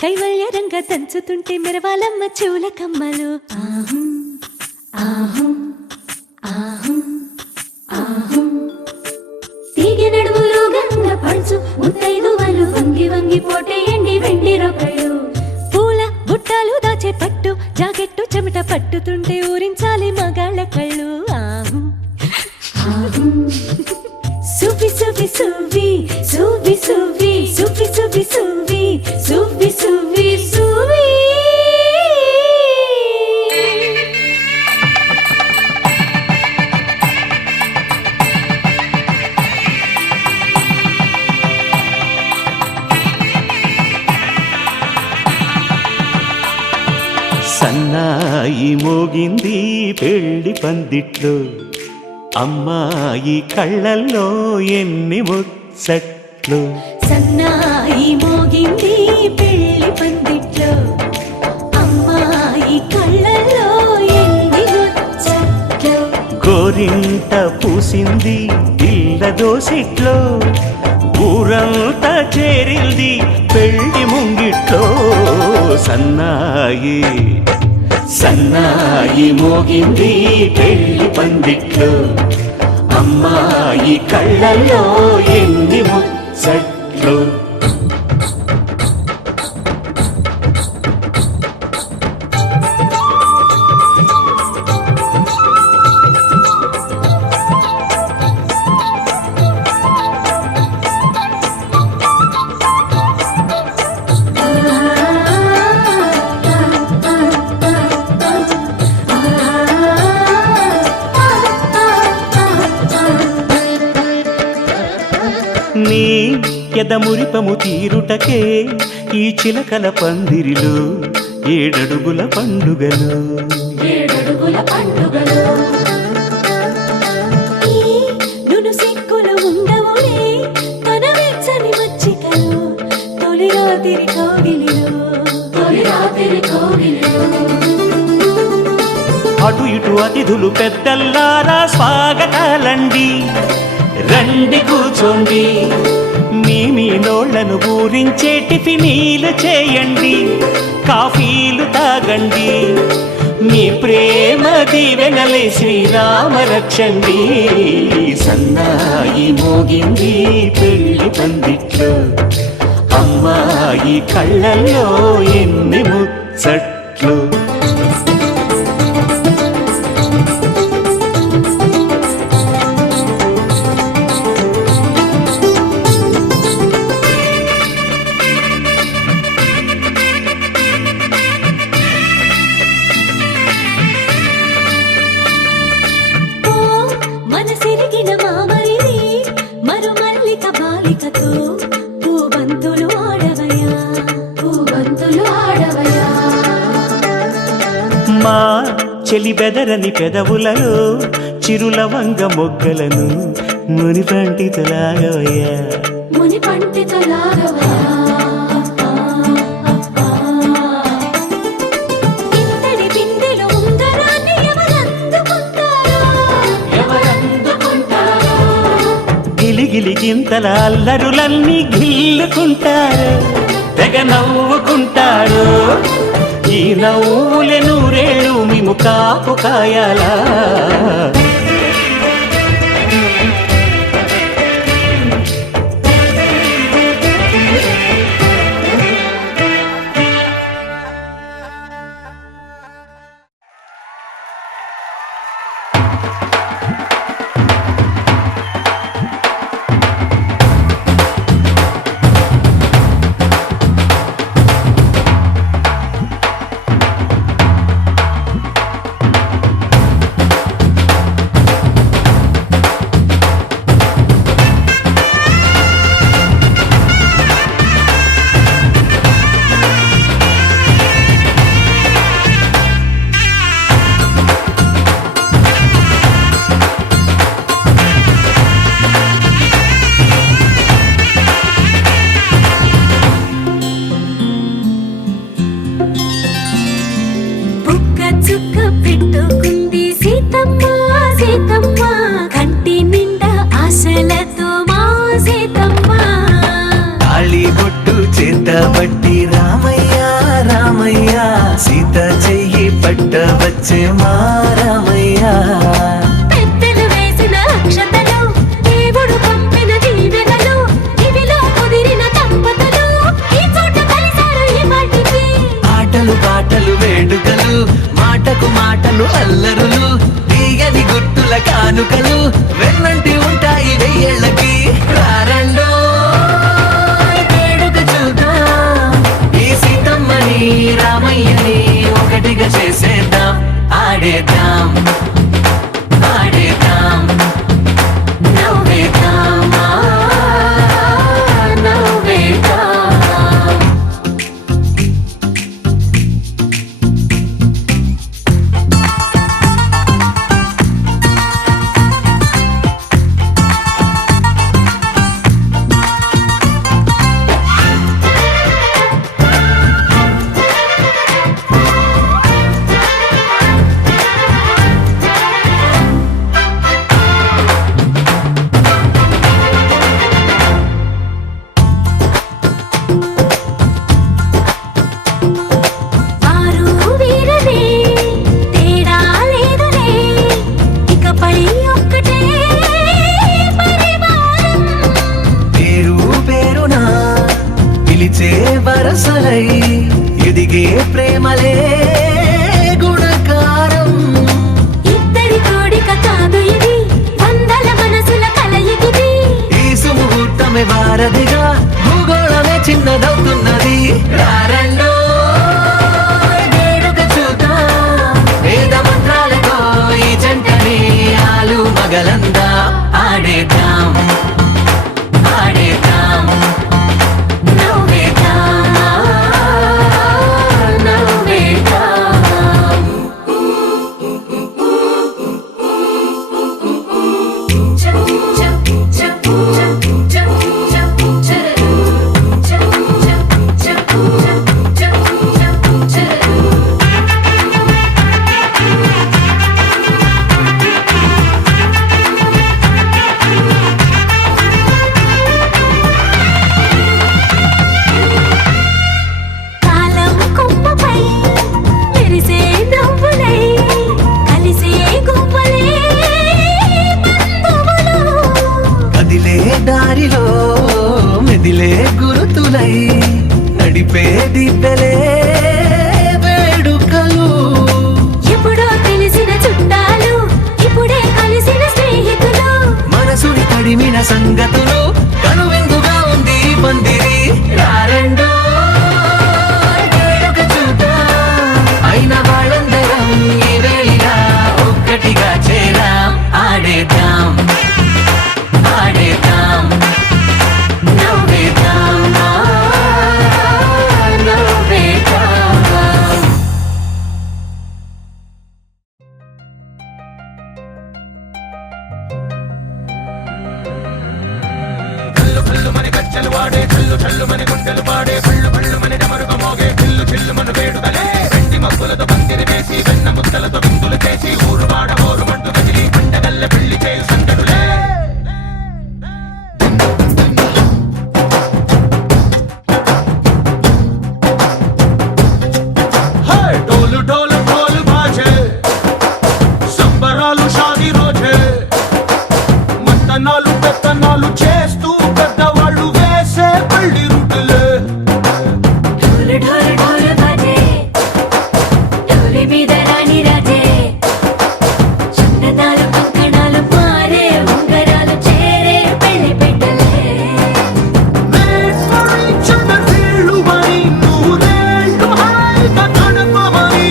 కైవల్య రంగ దంచుతుంటే మెరవాలమ్మ చెవుల కమ్మలు. తీగె నడుములు గంగ పడుచు ముత్తైదువలు వంగి వంగి పోటేయండి వెండి రొకళ్ళు. పూల బుట్టాలు దాచే పట్టు జాకెట్టు చెమట పట్టుతుంటే ఊరించాలి మగాళ్ళ కళ్ళు. సువి సువి సువి సువి సువి సువి సువి సువి సువి సువి సువి. సన్నాయి మోగింది పెళ్లి పందిట్లో, అమ్మాయి కళ్ళల్లో ఎన్ని ముచ్చట్లు. సన్నాయి మోగింది పెళ్లి పందిట్లో, అమ్మాయి కళ్ళల్లో ఎన్ని ముచ్చట్లు. గోరింట పూసింది పిల్ల దోసిట్లో, ఊరంతా చేరింది పెళ్లి ముంగిట్లో. సన్నాయి సన్నాయి మోగింది పెళ్లి పందిట్లో, అమ్మాయి కళ్ళల్లో ఎన్ని ముచ్చట్లు. నీ ఎదమురిపము తీరుటకే ఈ చిలకల పందిరిలో ఏడడుగుల పండుగలు. నును సిక్కులు ఉండవులే కనవెచ్చని మచ్చికలు, తొలి రాత్రి కోగిలిలో. అటు ఇటు అతిథులు పెద్దల్లారా స్వాగతాలండి, రండి కూర్చోండి. మీ నోళ్లను ఊరించే టిఫినీలు చేయండి, కాఫీలు తాగండి. మీ ప్రేమ దీవెనలే శ్రీరామ రక్షండి. సన్నాయి మోగింది పెళ్లి పందిట్లో, అమ్మాయి కళ్ళల్లో ఎన్ని ముచ్చట్లు. మా చెలి బెదరని పెదవులలో చిరులవంగ మొగ్గలను మునిపంటితలాగవయ్యా. గిలిగిలి గింతల అల్లరులన్నీ గిల్లుకుంటారు, తెగ నవ్వుకుంటారు. ఈ నవ్వులే నూరేళ్ళు మేము కాపు కాయాలా. పట్టబట్టి రామయ్య రామయ్య సీత చెయ్యి పట్టవచ్చే మా రామయ్య పెద్దలు వేసిన అక్షతలు దేవుడు పంపిన దీవెనలు ఇవిలో కుదిరిన దంపతులు ఈ చోట కలిసారు ఈ మాటికి ఆటలు పాటలు వేడుకలు మాటకు మాటలు అల్లరులు తీయని గుర్తుల కానుకలు వెన్నంటి ఉంటాయి వెయ్యేళ్ళకి రారండో వేడుక చూద్దాం ఈ సీతమ్మని రామయ్యని ఒకటిగా చేసేద్దాం ఆడేద్దాం ఆడేద్దాం నవ్వేద్దాం నవ్వేద్దాం వారు వీరలే తేడా లేదులే ఇకపై ఒక్కటే పరివారం పేరు పేరునా పిలిచే వరసలై ఎదిగే ప్రేమలే గుణకారం ఇద్దరి కోడిక కాదు ఇది వందల మనసుల కలయికిది ఈ సుముహూర్తమే వారధిగా భూగోళమే చిన్నదవుతున్నది రారండో వేడుక చూద్దాం వేద మంత్రాలతో ఈ జంటని ఆలు మగలందా ఆడేద్దాం ఆడేద్దాం నవ్వేద్దాం నవ్వేద్దాం కాలం కొమ్మపై మెరిసే నవ్వులై కలిసే గువ్వలే బంధువులు కదిలే దారిలో మెదిలే గురుతులై నడిపే దిబ్బెలే వేడుకలు ఎప్పుడో తెలిసిన చుట్టాలు ఇప్పుడే కలిసిన స్నేహితులు మనసుని తడిమిన సంగతులు కనువిందుగా ఉంది ఈ పందిరి రారండో వేడుక చూద్దాం అయిన వాళ్ళందరం ఈ వేళ ఒక్కటిగా చేరాం ఆడేద్దాం ఆడేద్దాం నవ్వేద్దాం నవ్వేద్దాం ढोल ढोल ढोल बाजे సంబరాలు షాదీ రోజే మత్తనాలు పెత్తనాలు చేస్తూ పెద్దవాళ్ళు వేసే పెళ్లి రుటులే ढोल ढोल ढोल बाजे ढोली మీద రాణి రాజే చందనాలు కంకణాలు మారే ఉంగరాలు చేరే పెళ్లి పెట్టలే వీళ్ళు మరి నూరేళ్ళు హాయిగా గడపమని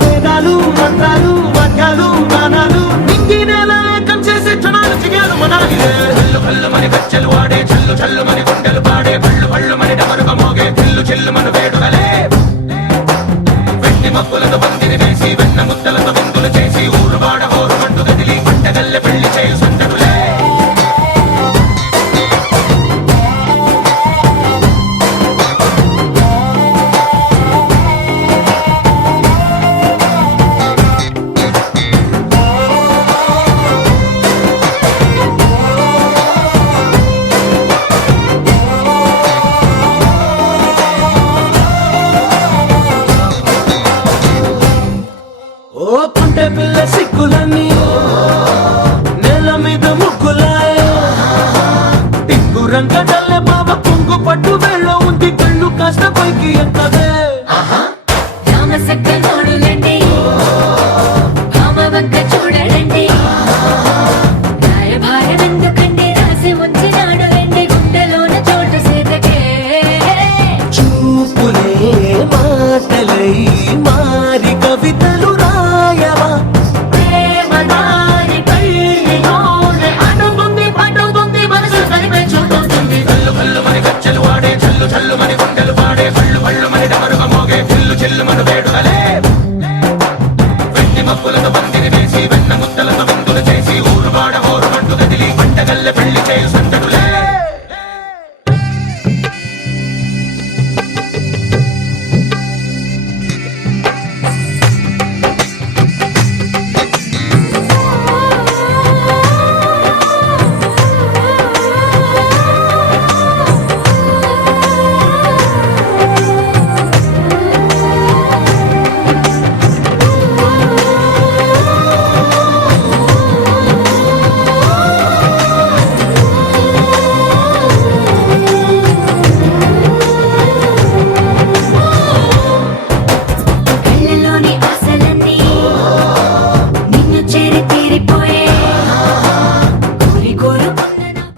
వేదాలు మంత్రాలు వాక్యాలు గానాలు నింగినేలా ఏకం చేసే క్షణాలు చిగాలు మనాలిలే కళ్ళు కళ్ళు మని గజ్జలు వాడే చల్లు చల్లు మని గుండెలు పాడే పళ్ళు పళ్ళు మని డమరుగ మోగే చిల్లు చిల్లు మన వేడుకలే వెండి మబ్బులతో పందిరి వేసి వెన్న ముద్దలతో విందులు చేసి ఊరు వాడ హోరు మంటు గదిలి పంటగల్లె పెళ్లి చేయు సందడులే రంగడల్లే బావ కొంగు పట్టు వెళ్ళ ఉంది కళ్ళు కాస్త పైకి ఎంత